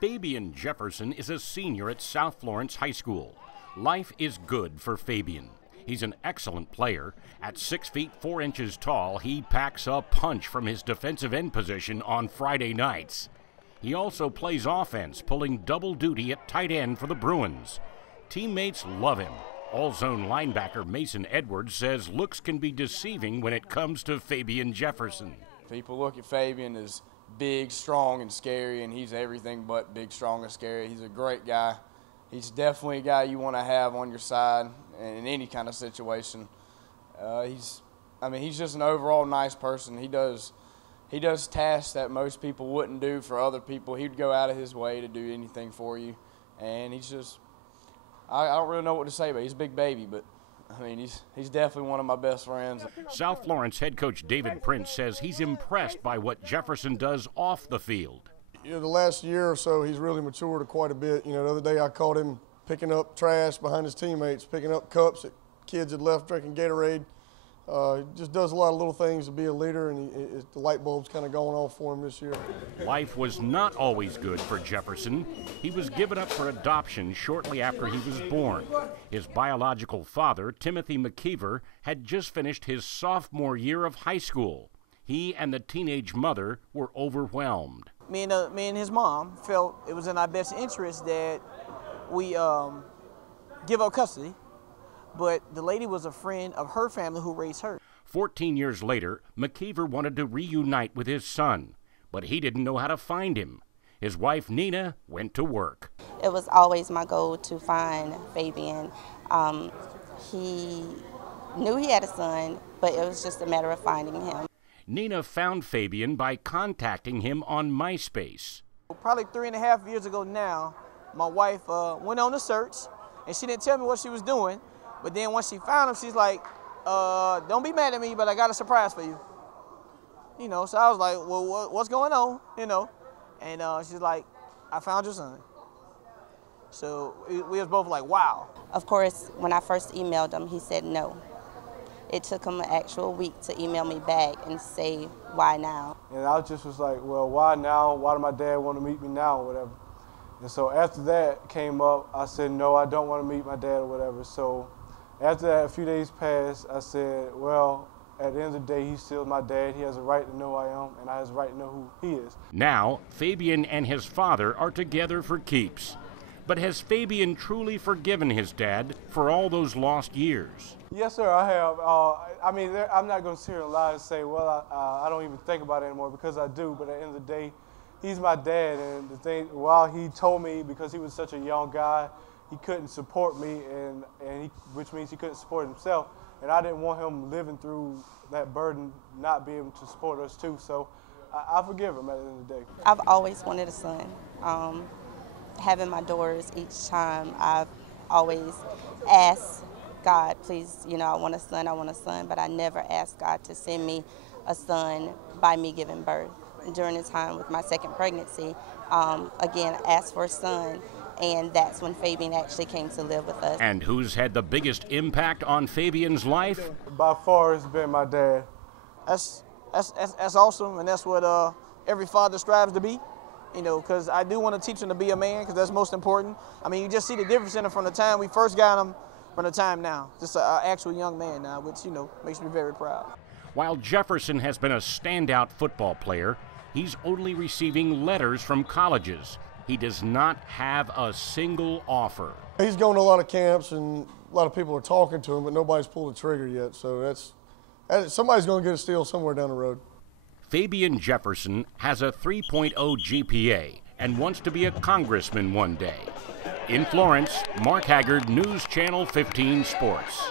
Fabian Jefferson is a senior at South Florence High School. Life is good for Fabian. He's an excellent player. At 6 feet 4 inches tall, he packs a punch from his defensive end position on Friday nights. He also plays offense, pulling double duty at tight end for the Bruins. Teammates love him. All-zone linebacker Mason Edwards says looks can be deceiving when it comes to Fabian Jefferson. People look at Fabian as big, strong, and scary, and he's everything but big, strong, and scary. He's a great guy. He's definitely a guy you want to have on your side in any kind of situation. He's just an overall nice person. He does tasks that most people wouldn't do for other people. He'd go out of his way to do anything for you, and he's just, I don't really know what to say, but he's a big baby, but I mean, he's definitely one of my best friends. South Florence head coach David Prince says he's impressed by what Jefferson does off the field. The last year or so, he's really matured quite a bit. The other day I caught him picking up trash behind his teammates, picking up cups that kids had left drinking Gatorade. He just does a lot of little things to be a leader, and the light bulb's kind of going off for him this year. Life was not always good for Jefferson. He was given up for adoption shortly after he was born. His biological father, Timothy McKeever, had just finished his sophomore year of high school. He and the teenage mother were overwhelmed. Me and his mom felt it was in our best interest that we give up custody. But the lady was a friend of her family who raised her. 14 years later, McKeever wanted to reunite with his son, but he didn't know how to find him. His wife, Nina, went to work. It was always my goal to find Fabian. He knew he had a son, but it was just a matter of finding him. Nina found Fabian by contacting him on MySpace. Probably 3.5 years ago now, my wife went on a search, and she didn't tell me what she was doing. But then once she found him, she's like, don't be mad at me, but I got a surprise for you. So I was like, well, what's going on, And she's like, I found your son. So we was both like, wow. Of course, when I first emailed him, he said no. It took him an actual week to email me back and say, why now? And I just was like, well, why now? Why did my dad want to meet me now or whatever? And so after that came up, I said, no, I don't want to meet my dad or whatever. So after that, a few days passed, I said, well, at the end of the day, he's still my dad. He has a right to know who I am, and I have a right to know who he is. Now, Fabian and his father are together for keeps. But has Fabian truly forgiven his dad for all those lost years? Yes, sir, I have. I'm not going to sit here and lie and say, well, I don't even think about it anymore, because I do. But at the end of the day, he's my dad, and the thing, while he told me, because he was such a young guy, he couldn't support me, which means he couldn't support himself, and I didn't want him living through that burden, not being able to support us too. So I forgive him at the end of the day. I've always wanted a son. Having my daughters each time, I've always asked God, please, I want a son, but I never asked God to send me a son by me giving birth. During the time with my second pregnancy, again, I asked for a son, and that's when Fabian actually came to live with us. And who's had the biggest impact on Fabian's life? By far, it's been my dad. That's awesome, and that's what every father strives to be, because I do want to teach him to be a man, because that's most important. I mean, you just see the difference in him from the time we first got him from the time now. Just an actual young man now, which, makes me very proud. While Jefferson has been a standout football player, he's only receiving letters from colleges. He does not have a single offer. He's going to a lot of camps, and a lot of people are talking to him, but nobody's pulled the trigger yet. So somebody's going to get a steal somewhere down the road. Fabian Jefferson has a 3.0 GPA and wants to be a congressman one day. In Florence, Mark Haggard, News Channel 15 Sports.